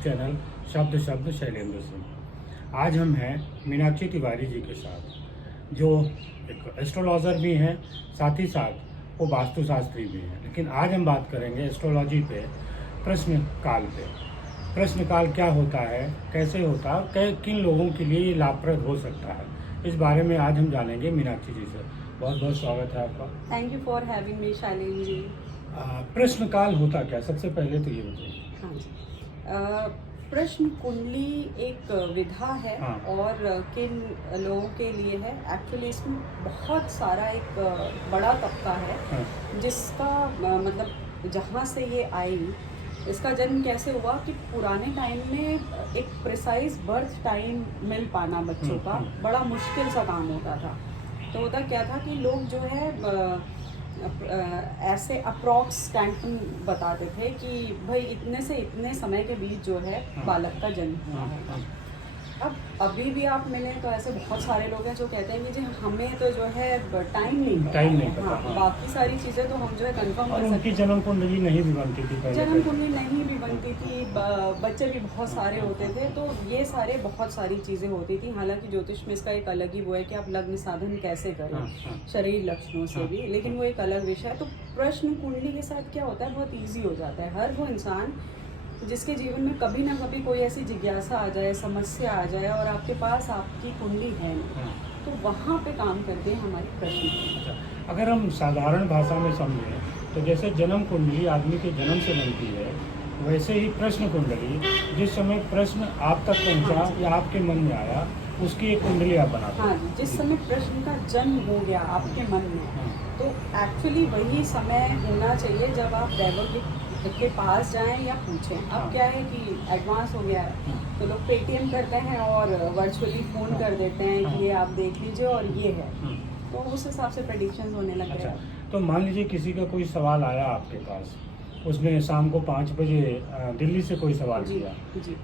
Channel शब्द शब्द शैलेंद्र सिंह। आज हम हैं मीनाक्षी तिवारी जी के साथ, जो एक एस्ट्रोलॉजर भी हैं, साथ ही साथ वो वास्तुशास्त्री भी हैं। लेकिन आज हम बात करेंगे एस्ट्रोलॉजी पे, प्रश्न काल पे। प्रश्न काल क्या होता है, कैसे होता है, किन लोगों के लिए ये लाभप्रद हो सकता है, इस बारे में आज हम जानेंगे मीनाक्षी जी से। बहुत बहुत स्वागत है आपका। Thank you for having me Shailendra ji. प्रश्न काल होता क्या, सबसे पहले तो ये बताइए। हाँ जी, प्रश्न कुंडली एक विधा है। हाँ। और किन लोगों के लिए है, एक्चुअली इसमें बहुत सारा एक बड़ा तबका है। हाँ। जिसका मतलब जहाँ से ये आई, इसका जन्म कैसे हुआ कि पुराने टाइम में एक प्रिसाइज बर्थ टाइम मिल पाना बच्चों का बड़ा मुश्किल सा काम होता था। तो होता क्या था कि लोग जो है ऐसे अप्रॉक्स कैंटन बताते थे कि भाई इतने से इतने समय के बीच जो है बालक का जन्म हुआ होगा। अब अभी भी आप मिलें तो ऐसे बहुत सारे लोग हैं जो कहते हैं कि जी हमें तो जो है टाइम नहीं पता। हाँ, बाकी सारी चीज़ें तो हम जो है कंफर्म कर सकते हैं। उनकी जन्म कुंडली नहीं भी बनती थी पहले, जन्म कुंडली नहीं भी बनती थी, बच्चे भी बहुत सारे होते थे। तो ये सारे बहुत सारी चीज़ें होती थी। हालांकि ज्योतिष में इसका एक अलग ही वो है कि आप लग्न साधन कैसे करें, शरीर लक्षणों से भी, लेकिन वो एक अलग विषय है। तो प्रश्न कुंडली के साथ क्या होता है, बहुत ईजी हो जाता है। हर वो इंसान जिसके जीवन में कभी ना कभी कोई ऐसी जिज्ञासा आ जाए, समस्या आ जाए और आपके पास आपकी कुंडली है नहीं, तो वहाँ पे काम करते हैं हमारी प्रश्न। अगर हम साधारण भाषा में समझें तो जैसे जन्म कुंडली आदमी के जन्म से बनती है, वैसे ही प्रश्न कुंडली जिस समय प्रश्न आप तक पहुँचा या आपके मन में आया, उसकी एक कुंडली आप बनाते हैं। हाँ, जिस समय प्रश्न का जन्म हो गया आपके मन में, तो एक्चुअली वही समय होना चाहिए जब आप दैवज्ञ के पास जाएं या पूछें। अब क्या है कि एडवांस हो गया है, तो लोग पेटीएम करते हैं और वर्चुअली फ़ोन कर देते हैं कि ये आप देख लीजिए और ये है, तो उस हिसाब से प्रेडिक्शंस होने लग गए। तो मान लीजिए किसी का कोई सवाल आया आपके पास, उसने शाम को 5 बजे दिल्ली से कोई सवाल किया,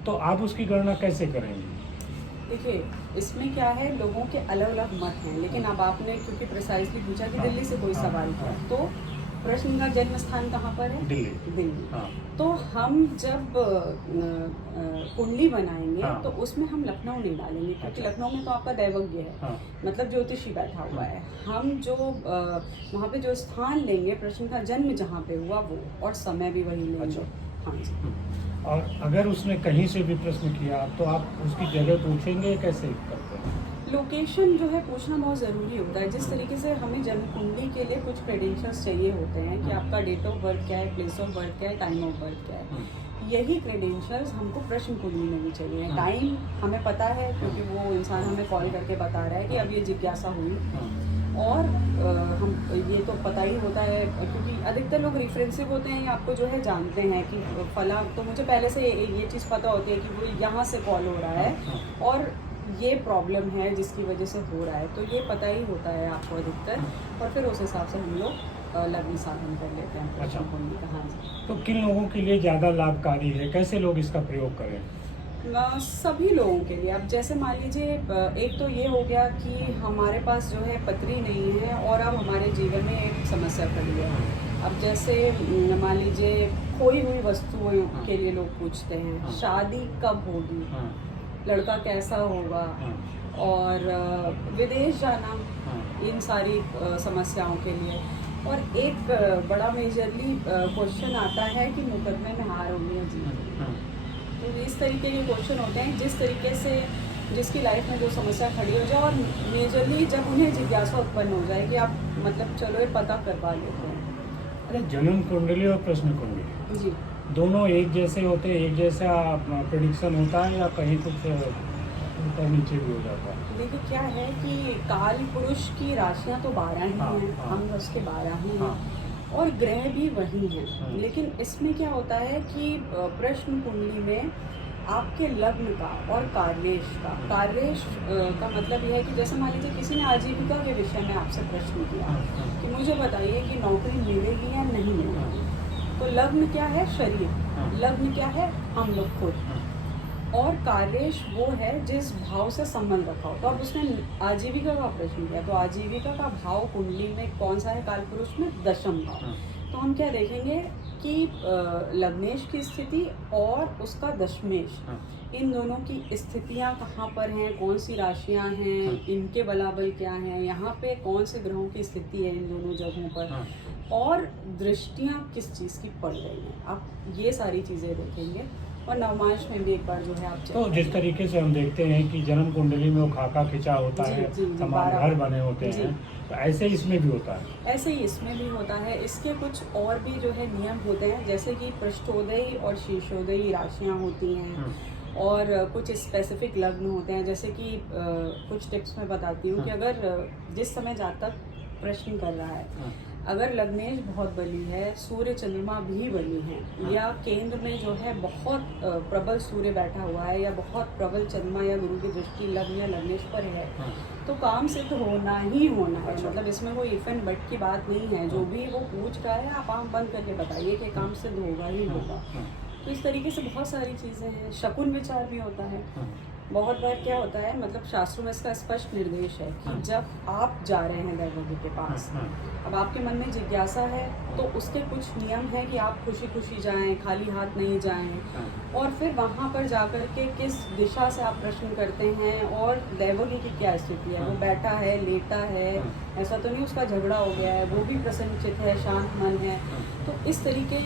तो आप उसकी गणना कैसे करेंगे? देखिए, इसमें क्या है, लोगों के अलग अलग मत हैं, लेकिन अब आपने क्योंकि प्रिसाइजली पूछा कि दिल्ली से कोई सवाल किया, तो प्रश्न का जन्म स्थान कहाँ पर है? दिल्ली। तो हम जब कुंडली बनाएंगे तो उसमें हम लखनऊ नहीं डालेंगे, क्योंकि लखनऊ में तो आपका दैवज्ञ है, मतलब ज्योतिषी बैठा हुआ है। हम जो वहाँ पे जो स्थान लेंगे, प्रश्न का जन्म जहाँ पे हुआ वो, और समय भी वही लेंगे। हाँ जी। और अगर उसने कहीं से भी प्रश्न किया तो आप उसकी जगह पूछेंगे, कैसे करते हैं? लोकेशन जो है पूछना बहुत ज़रूरी होता है। जिस तरीके से हमें जन्म कुंडली के लिए कुछ क्रेडेंशियल्स चाहिए होते हैं कि आपका डेट ऑफ बर्थ क्या है, प्लेस ऑफ बर्थ क्या है, टाइम ऑफ बर्थ क्या है, यही क्रेडेंशियल्स हमको प्रश्न कुंडली में भी चाहिए। टाइम हमें पता है क्योंकि वो इंसान हमें कॉल करके बता रहा है कि अब ये जिज्ञासा हुई, और हम ये तो पता ही होता है क्योंकि अधिकतर लोग रिफ्रेंसिव होते हैं या आपको जो है जानते हैं कि फला, तो मुझे पहले से ये चीज़ पता होती है कि वो यहाँ से कॉल हो रहा है और ये प्रॉब्लम है जिसकी वजह से हो रहा है, तो ये पता ही होता है आपको अधिकतर, और फिर उस हिसाब से हम लोग लग्न साधन कर लेते हैं। अच्छा। हाँ जी। तो किन लोगों के लिए ज़्यादा लाभकारी है, कैसे लोग इसका प्रयोग करें? सभी लोगों के लिए। अब जैसे मान लीजिए, एक तो ये हो गया कि हमारे पास जो है पत्री नहीं है और अब हमारे जीवन में एक समस्या खड़ी है। अब जैसे मान लीजिए खोई हुई वस्तुओं के लिए लोग पूछते हैं, शादी कब होगी, लड़का कैसा होगा, और विदेश जाना, इन सारी समस्याओं के लिए। और एक बड़ा मेजरली क्वेश्चन आता है कि मुकदमे में हार होगी या जीत। तो इस तरीके के क्वेश्चन होते हैं जिस तरीके से जिसकी लाइफ में जो समस्या खड़ी हो जाए, और मेजरली जब उन्हें जिज्ञासा उत्पन्न हो जाए कि आप मतलब चलो ये पता करवा लेते हैं। अरे जन्म कुंडली और प्रश्न कुंडली जी, दोनों एक जैसे होते हैं, एक जैसा प्रेडिक्शन होता है या कहीं कुछ ऊपर नीचे भी हो जाता है? देखिए क्या है कि काल पुरुष की राशियां तो 12 ही हैं, हम उसके 12 ही हैं, और ग्रह भी वही हैं। लेकिन इसमें क्या होता है कि प्रश्न कुंडली में आपके लग्न का और कार्येश का मतलब यह है कि जैसे मान लीजिए किसी ने आजीविका के विषय में आपसे प्रश्न किया कि मुझे बताइए कि नौकरी मिलेगी या नहीं मिलेगी, तो लग्न क्या है? शरीर। लग्न क्या है? हम लोग खुद। और कार्येश वो है जिस भाव से संबंध रखा हो। तो अब उसने आजीविका का प्रश्न किया, तो आजीविका का भाव कुंडली में कौन सा है? काल पुरुष में 10म भाव। तो हम क्या देखेंगे कि लग्नेश की स्थिति और उसका दशमेश, हाँ। इन दोनों की स्थितियां कहाँ पर हैं, कौन सी राशियां हैं, हाँ। इनके बलाबल क्या हैं, यहाँ पे कौन से ग्रहों की स्थिति है इन दोनों जगहों पर, हाँ। और दृष्टियां किस चीज़ की पड़ रही हैं। आप ये सारी चीज़ें देखेंगे और नवमांश में भी एक बार जो है आप तो जिस तरीके से हम देखते हैं कि जन्म कुंडली में वो खाका खिंचा होता जी, है, जी, जी, तमाम 12 घर बने होते जी। हैं, तो ऐसे इसमें भी होता है। ऐसे ही इसमें भी होता है। इसके कुछ और भी जो है नियम होते हैं, जैसे कि पृष्ठोदयी और शीर्षोदयी राशियां होती हैं, और कुछ स्पेसिफिक लग्न होते हैं। जैसे कि कुछ टिप्स मैं बताती हूँ कि अगर जिस समय जातक प्रश्न कर रहा है, अगर लग्नेश बहुत बली है, सूर्य चंद्रमा भी बली हैं, या केंद्र में जो है बहुत प्रबल सूर्य बैठा हुआ है, या बहुत प्रबल चंद्रमा या गुरु की दृष्टि लग्न या लग्नेश पर है, तो काम सिद्ध होना ही होना है। मतलब इसमें कोई इफ एंड बट की बात नहीं है। जो भी वो पूछ रहा है, आप आंख बंद करके बताइए कि काम सिद्ध होगा ही होगा। तो इस तरीके से बहुत सारी चीज़ें हैं। शकुन विचार भी होता है। बहुत बार क्या होता है, मतलब शास्त्रों में इसका स्पष्ट निर्देश है कि जब आप जा रहे हैं दैवज्ञ के पास, अब आपके मन में जिज्ञासा है, तो उसके कुछ नियम हैं कि आप खुशी खुशी जाएं, खाली हाथ नहीं जाएं, और फिर वहाँ पर जाकर के किस दिशा से आप प्रश्न करते हैं और दैवज्ञ की क्या स्थिति है, वो बैठा है, लेटा है, ऐसा तो नहीं उसका झगड़ा हो गया है, वो भी प्रसन्नचित्त है, शांत मन है। तो इस तरीके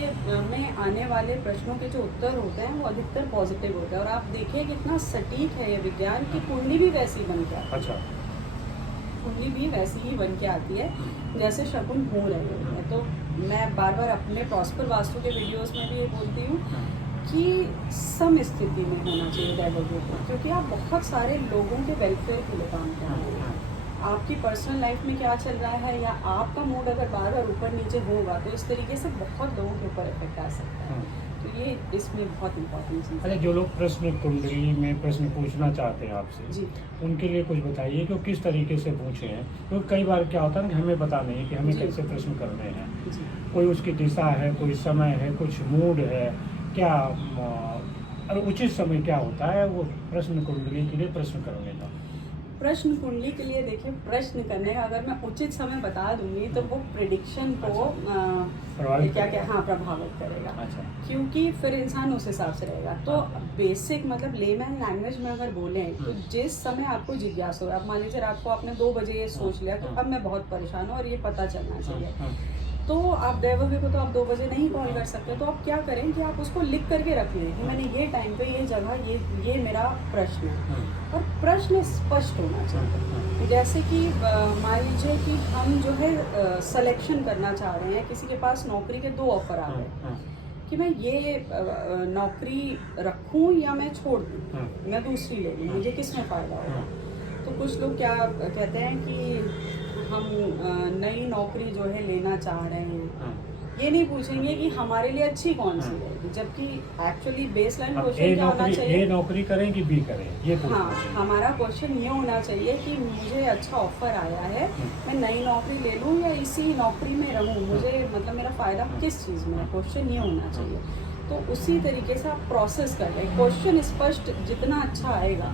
में आने वाले प्रश्नों के जो उत्तर होते हैं वो अधिकतर पॉजिटिव होते हैं। और आप देखिए कितना सटीक है ये विज्ञान की कुंडली भी वैसी बन के आती है। अच्छा। कुंडली भी वैसी ही बन के आती है जैसे शकुन हो रहे हैं। तो मैं बार बार अपने प्रॉस्पर वास्तु के वीडियोस में भी ये बोलती हूँ कि सम स्थिति में होना चाहिए दैवज्ञ को, क्योंकि आप बहुत सारे लोगों के वेलफेयर के लिए काम कर रहे हैं। आपकी पर्सनल लाइफ में क्या चल रहा है, या आपका मूड अगर बार बार ऊपर नीचे होगा, तो इस तरीके से बहुत लोगों के ऊपर इफेक्ट आ सकता है। तो ये इसमें बहुत इंपॉर्टेंट चीज़ है। अरे जो लोग प्रश्न कुंडली में प्रश्न पूछना चाहते हैं आपसे जी, उनके लिए कुछ बताइए कि वो किस तरीके से पूछे हैं, क्योंकि कई बार क्या होता है कि हमें पता नहीं कि हमें जी। कैसे प्रश्न करने हैं। जी, कोई उसकी दिशा है, कोई समय है, कुछ मूड है, क्या और उचित समय क्या होता है वो प्रश्न कुंडली के लिए प्रश्न करने का। प्रश्न कुंडली के लिए देखिए, प्रश्न करने का अगर मैं उचित समय बता दूंगी तो वो प्रिडिक्शन को प्रभावित क्या करेगा। हाँ, प्रभावित करेगा। अच्छा। क्योंकि फिर इंसान उस हिसाब से रहेगा। तो बेसिक मतलब लेमैन लैंग्वेज में अगर बोलें तो जिस समय आपको जिज्ञासा हो, आप मान लीजिए रात को आपने 2 बजे ये सोच लिया कि अब मैं बहुत परेशान हूँ और ये पता चलना चाहिए, तो आप दैवज्ञ को तो आप 2 बजे नहीं कॉल कर सकते। तो आप क्या करें कि आप उसको लिख करके रख लें कि मैंने ये टाइम पे ये जगह ये मेरा प्रश्न है, और प्रश्न स्पष्ट होना चाहिए। जैसे कि मान लीजिए कि हम जो है सिलेक्शन करना चाह रहे हैं, किसी के पास नौकरी के 2 ऑफर आ गए कि मैं ये नौकरी रखूं या मैं छोड़ दूं, मैं दूसरी ले लूं, मुझे किस में फ़ायदा होगा। तो कुछ लोग क्या कहते हैं कि हम नई नौकरी जो है लेना चाह रहे हैं, ये नहीं पूछेंगे कि हमारे लिए अच्छी कौन सी रहेगी, जबकि एक्चुअली बेसलाइन क्वेश्चन क्या होना चाहिए, ए नौकरी करें कि बी करें, ये हाँ, हमारा क्वेश्चन ये होना चाहिए कि मुझे अच्छा ऑफर आया है, मैं नई नौकरी ले लूँ या इसी नौकरी में रहूँ, मुझे मतलब मेरा फ़ायदा किस चीज़ में है, क्वेश्चन ये होना चाहिए। तो उसी तरीके से आप प्रोसेस कर लें। क्वेश्चन स्पष्ट जितना अच्छा आएगा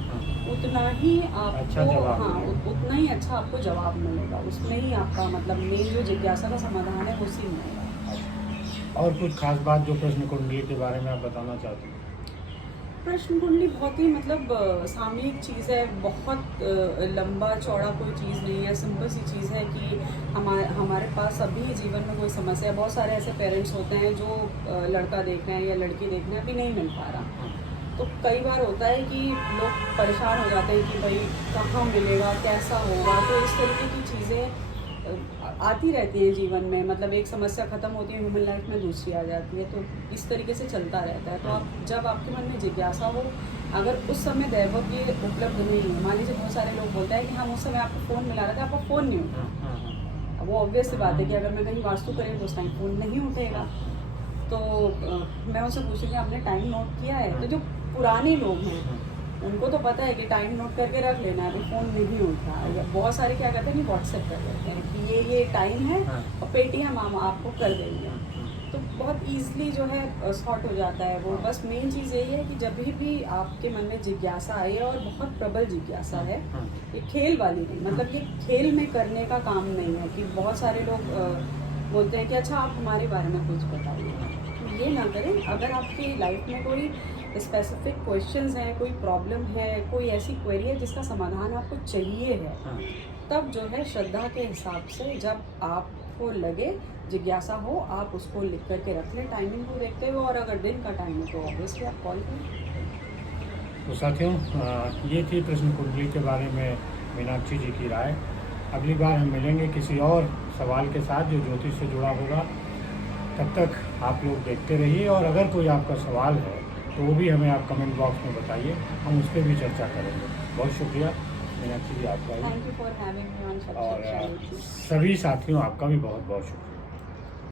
उतना ही आपको अच्छा जवाब हाँ मिलेगा। उतना ही अच्छा आपको जवाब मिलेगा, उसमें ही आपका मतलब मेन जो जिज्ञासा का समाधान है उसी में होगा। और कुछ खास बात जो प्रश्न कुंडली के बारे में आप बताना चाहते हैं? प्रश्न कुंडली बहुत ही मतलब सामयिक चीज़ है, बहुत लंबा चौड़ा कोई चीज़ नहीं है, सिंपल सी चीज़ है कि हमारे पास अभी जीवन में कोई समस्या है। बहुत सारे ऐसे पेरेंट्स होते हैं जो लड़का देख रहे हैं या लड़की देख रहे हैं, अभी नहीं मिल पा रहा। तो कई बार होता है कि लोग परेशान हो जाते हैं कि भाई कहाँ मिलेगा, कैसा होगा। तो इस तरीके की चीज़ें आती रहती है जीवन में, मतलब एक समस्या ख़त्म होती है ह्यूमन लाइफ में दूसरी आ जाती है, तो इस तरीके से चलता रहता है। तो आप जब आपके मन में जिज्ञासा हो, अगर उस समय दैवज्ञ उपलब्ध नहीं है, मान लीजिए बहुत सारे लोग बोलते हैं कि हम उस समय आपको फ़ोन मिला रहे थे, आपका फ़ोन नहीं उठा। अब वो ऑब्वियस सी बात है कि अगर मैं कहीं वास्तु करें तो उस टाइम फ़ोन नहीं उठेगा। तो मैं उनसे पूछूँगी आपने टाइम नोट किया है? तो जो पुराने लोग हैं उनको तो पता है कि टाइम नोट करके रख लेना है, अभी फ़ोन नहीं उठा। या बहुत सारे क्या करते हैं कि व्हाट्सएप कर देते हैं कि ये टाइम है और पेटीएम हम आपको कर देंगे। तो बहुत ईजिली जो है सॉर्ट हो जाता है वो। बस मेन चीज़ यही है कि जब भी आपके मन में जिज्ञासा आए, और बहुत प्रबल जिज्ञासा है, ये खेल वाली नहीं, मतलब ये खेल में करने का काम नहीं है कि बहुत सारे लोग बोलते हैं कि अच्छा आप हमारे बारे में कुछ बताइए। ये ना करें। अगर आपकी लाइफ में कोई स्पेसिफिक क्वेश्चंस हैं, कोई प्रॉब्लम है, कोई ऐसी क्वेरी है जिसका समाधान आपको चाहिए है, हाँ, तब जो है श्रद्धा के हिसाब से जब आपको लगे, जिज्ञासा हो, आप उसको लिख करके रख लें टाइमिंग को देखते हुए। और अगर दिन का टाइम है तो ऑब्वियसली आप कॉल करें। तो साथियों, ये थी प्रश्न कुंडली के बारे में मीनाक्षी जी की राय। अगली बार हम मिलेंगे किसी और सवाल के साथ जो ज्योतिष से जुड़ा होगा। तब तक आप लोग देखते रहिए, और अगर कोई आपका सवाल है तो वो भी हमें आप कमेंट बॉक्स में बताइए, हम उस पर भी चर्चा करेंगे। बहुत शुक्रिया मीनाक्षी जी आपका भी, thank you for having me on और सभी साथियों आपका भी बहुत बहुत शुक्रिया।